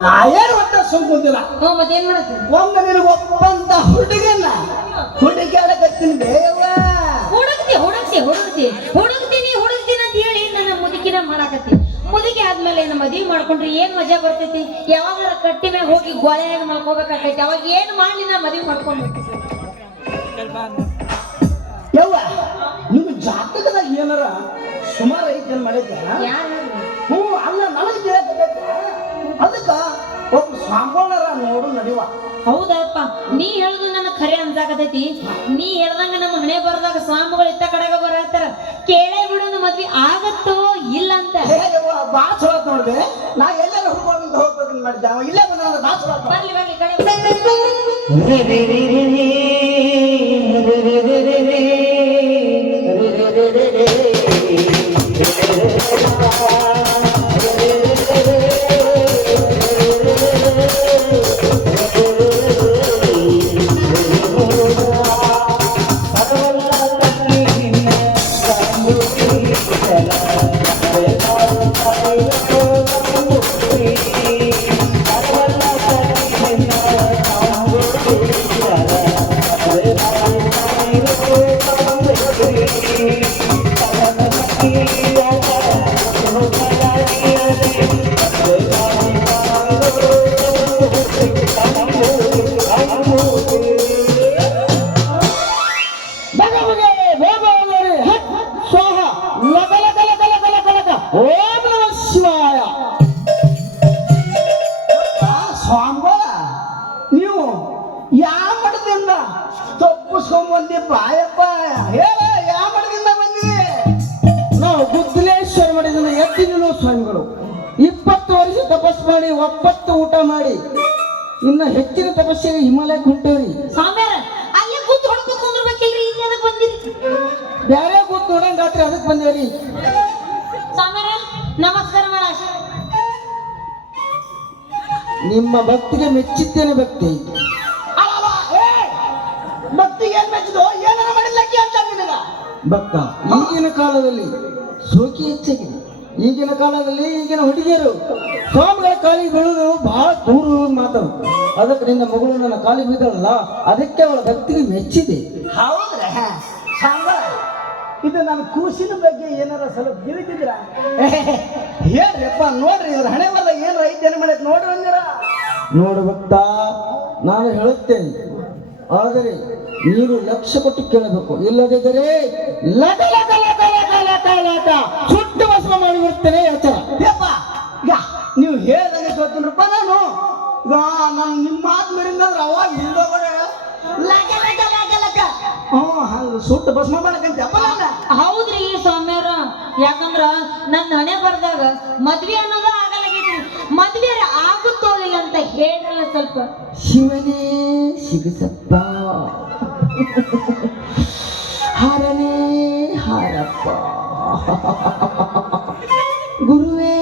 ಏನು ಒಟ್ಟ ಸುಮ್ಕುಂತಿಲ್ಲ. ಮತ್ತೇನ್ ಮಾಡತ್ತೆ? ಒಮ್ಮೆ ನಿನಗೆ ಒಪ್ಪಂತ ಹುಡುಗನ್ನ ಹುಡುಗಾಡಕತ್ತೀನಿ ಬೇಯವ್ವ. ಹುಡುಕ್ತೀನಿ ಅಂತ ಹೇಳಿ ನನ್ನ ಮುದುಕಿನ ಮಾಡಾಕತ್ತಿ. ಮುದುಕಿ ಆದ್ಮೇಲೆ ನಮ್ಮ ಮದ್ವಿ ಮಾಡ್ಕೊಂಡ್ರೆ ಏನ್ ಮಜಾ ಬರ್ತೈತಿ? ಯಾವಾಗ ಕಟ್ಟಿ ಮ್ಯಾಗ ಹೋಗಿ ಗೋಳೆಯಾಗ ಮಲ್ಕೋಬೇಕಾಕೈತಿ. ಅವಾಗ ಏನ್ ಮಾಡಿ ನಾ ಮದ್ವಿ ಮಾಡ್ಕೊಂಡ್ಬಿಟ್ಟು ಯವ್ವ ನೀವು ಜಾತಕದಾಗ ಏನಾರ ಸುಮಾರು ಐತೆ ಮಾಡೈತೆ? ಹ್ಞೂ ಅಲ್ಲ ನನಗೆ ಕೇಳಕತ್ತೈತೆ. ಅದಕ್ಕ ಒಬ್ಬ ಸ್ವಾಮಿಗಳಾರ ನೋಡು ನಡಿವ. ಹೌದಪ್ಪ, ನೀ ಹೇಳುದು ನನ್ನ ಖರೆ ಅನ್ಸಾಕತೈತಿ. ನೀ ಹೇಳ್ದಂಗ ನಮ್ಮ ಹಣೆ ಬರದಾಗ ಸ್ವಾಮಿಗಳು ಇತ್ತ ಕಡೆಗ ಬರತ್ತಾರ. ಕೇಳೇ ಬಿಡೋದು ಮದ್ವಿ ಆಗತ್ತೋ ಇಲ್ಲ ಅಂತ. ಬಾಳ ಚಲೋ ನೋಡ್ದೆ. ನಾ ಎಲ್ಲಾರ ಹುಡ್ಕೊಂಡು ಹೋಗ್ಬೇಕಂತ ಮಾಡಿದ್ದೆ. ಅವ ಇಲ್ಲೇ ಬಂದ ಬಾಳ ಚಲೋ. ಬರ್ಲಿ ಕಡೆ ಬಾಯಪ್ಪ ಹೇಳ ಯಾವ ಮಠದಿಂದ ಬಂದಿದೆ? ನಾವು ಗುದ್ದಲೇಶ್ವರ ಮಠದಿಂದ ಎತ್ತಿನ ಸ್ವಾಮಿಗಳು 20 ವರ್ಷ ತಪಸ್ ಮಾಡಿ 90 ಊಟ ಮಾಡಿ ಇನ್ನ ಹೆಚ್ಚಿನ ತಪಸ್ಸಿಗೆ ಹಿಮಾಲಯಕ್ಕೆ ಹೊಂಟೇವ್ರಿ. ಸ್ವಾಮಿಯರ ಅಲ್ಲಿ ಕೂತ್ ಹೊಡ್ಕೊಂಡು ಕುಂದ್ರಬೇಕಿಲ್ರಿ, ಇಲ್ಲಿ ಅದಕ್ಕೆ ಬಂದಿರಿ. ಬ್ಯಾರೆ ಕೂತ್ ನೋಡಂಗ ರಾತ್ರಿ ಅದಕ್ಕೆ ಬಂದೇವ್ರಿ. ಸ್ವಾಮಿಯರ ನಮಸ್ಕಾರ ಮಾಡ. ನಿಮ್ಮ ಭಕ್ತಿಗೆ ಮೆಚ್ಚಿದ್ದೇನೆ ಭಕ್ತಿ. ಭಕ್ತಿ ಏನ್ ಮೆಚ್ಚಿದೋ ಏನಾರ ಮಾಡಿಲ್ಲಕ್ಕೆ ಅಂತ ನಿನಗ ಭಕ್ತ. ಈಗಿನ ಕಾಲದಲ್ಲಿ ಸೋಕಿ ಹೆಚ್ಚಾಗಿದೆ. ಈಗಿನ ಕಾಲದಲ್ಲಿ ಈಗಿನ ಹುಡುಗಿಯರು ಸ್ವಾಮಿಗಳ ಕಾಲಿಗೆ ಬೀಳುವುದು ಬಹಳ ದೂರ ಮಾತದು. ಅದಕ್ಕೆ ನಿನ್ನ ಮಗಳು ನನ್ನ ಕಾಲಿಗೆ ಬಿದ್ದಳಲ್ಲ, ಅದಕ್ಕೆ ಅವಳ ಭಕ್ತಿಗೆ ಮೆಚ್ಚಿದೆ. ಹೌದ್ರೆ ಇದು ನನ್ನ ಕೂಸಿನ ಬಗ್ಗೆ ಏನಾರ ಸ್ವಲ್ಪ ತಿಳಿದಿದ್ರ ಹೇಳ್ರಿಪ್ಪ. ನೋಡ್ರಿ ಇವ್ರ ಹಣೆ ಬಲ್ಲ ಏನಾರ ಐತೇನು ಮಾಡೈತೆ ನೋಡ್ರಿ ಅಂದಿರ. ನೋಡು ಭಕ್ತ, ನಾನು ಹೇಳುತ್ತೇನೆ, ಆದರೆ ನೀನು ಲಕ್ಷ ಕೊಟ್ಟು ಕೇಳಬೇಕು. ಇಲ್ಲದಿದ್ದರೆ ಲಟ ಲಟ ಲಟ ಲಟ ಲಟ ಲಟ ಸುಟ್ಟು ಭಸ್ಮ ಮಾಡಿ ಬಿಡ್ತೇನೆ ಎಚ್ಚರ. ನೀವು ಹೇಳ್ದಂಗೆ ಕೇಳ್ತೀನಿರಪ್ಪ ನಾನು. ನಾನು ನಿಮ್ಮ ಮಾತು ಮೇಲಿಂದ ಅವಾಗ ಹಿಂದೋಗಡೆ ಲಟ ಲಟ ಲಟ ಲಟ ಹಂಗ ಸುಟ್ಟು ಭಸ್ಮ ಮಾಡಕಂತ. ಹೌದ್ರಿ ಸ್ವಾಮಿಯರ, ಯಾಕಂದ್ರ ನನ್ನ ಹಣೆ ಬರ್ದಾಗ ಮದ್ವೆ ಅನ್ನೋದ ಆಗಲಾಗೈತ್ರಿ. ಮದ್ವೆ ಆಗುತ್ತೋ ಇಲ್ಲ ಅಂತ ಹೇಳ್ರಲ್ಲ ಸ್ವಲ್ಪ. ಶಿವನೇ ಸಿಗಸಪ್ಪ, ಹಾರನೇ ಹಾರಪ್ಪ, ಗುರುವೇ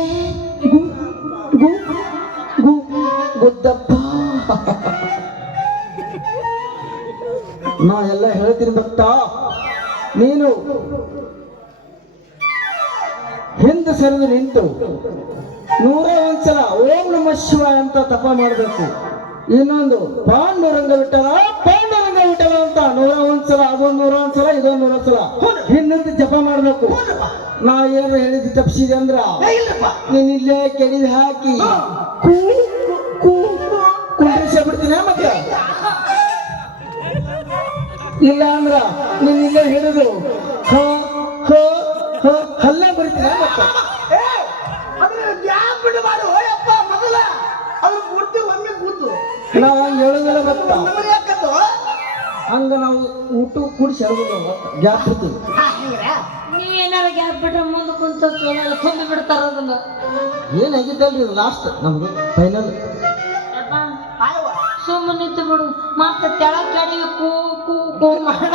ಗುದ್ದಪ್ಪ. ನಾ ಎಲ್ಲ ಹೇಳ್ತೀನಿ ಭಕ್ತ, ನೀನು ಹಿಂದೆ ಸರಿದು ನಿಂತು 101 ಸಲ ಓಂ ನಮಃ ಶಿವಾಯ ಅಂತ ತಪ ಮಾಡಬೇಕು. ಇನ್ನೊಂದು ಪಾಂಡುರಂಗ ವಿಠಲ ಅಂತ 101 ಸಲ, ಅದೊಂದು 101 ಸಲ, ಇದೊಂದು 101 ಸಲ ಹಿಂದಂತ ಜಪ ಮಾಡ್ಬೇಕು. ನಾ ಏನಾರ ಹೇಳಿದ್ ತಪ್ಪಿಸಿದೆ ಅಂದ್ರ ನೀನ್ ಇಲ್ಲೇ ಕೆಡಿ ಹಾಕಿ ಕುಂಡ್ರಿಸ ಬಿಡ್ತೀನಿ. ಮತ್ತೆ ಇಲ್ಲ ಅಂದ್ರ ನೀನ್ ಇಲ್ಲೇ ಹಿಡಿದು ಹಲ್ಲ ಬರಿತೀನಿ. ನಾವು ಹೇಳೋದಿಲ್ಲ ಭಕ್ತ, ಹಂಗ ನಾವು ಊಟ ಕೂಡಿಸಿ ಹೇಳೋದಿಲ್ಲ, ಗ್ಯಾಪ್ ಬಿಡ್ತೀವಿ. ನೀವ್ ಏನಾರ ಗ್ಯಾಪ್ ಬಿಟ್ರೆ ಮುಂದೆ ಕುಂತ ತುಂಬಿ ಬಿಡ್ತಾರ. ಅದನ್ನ ಏನಾಗಿದ್ದಲ್ರಿ ಲಾಸ್ಟ್ ನಮ್ದು ಫೈನಲ್. ಸುಮ್ಮನೆ ನಿಂತು ಬಿಡು, ಮತ್ತೆ ತೆಳಗ್ ಕೆಡಿ ಕೂ ಕೂ ಕೂ ಮಾಡ